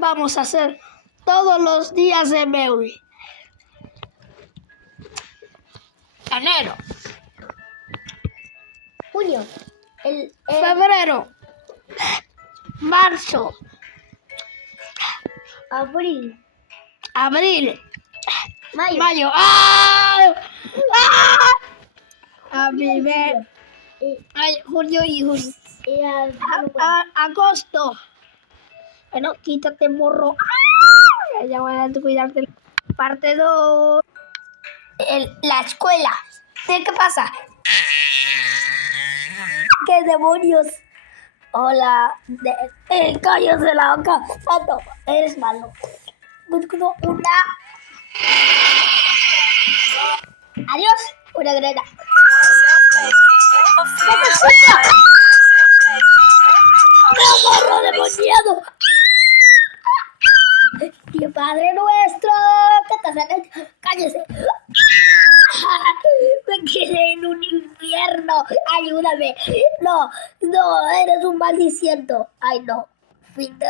vamos a hacer todos los días de Mary. Enero. Junio. Febrero. Marzo. Abril. Abril. Mayo. ¡Ah! A mi ver. Julio y julio. Agosto. Bueno, quítate, morro. ¡Ah! Ya voy a cuidarte. Parte 2. La escuela. ¿Qué pasa? ¿Qué demonios? Hola. Cállate la boca. Santo, eres malo. Una. Adiós. Una grana. ¿Qué te escucha? ¡No, morro demasiado! ¡Dios Padre nuestro! ¿Qué estás haciendo? ¡Cállese! Me quedé en un infierno. Ayúdame. No, eres un maldiciento. Ay, no. Fin de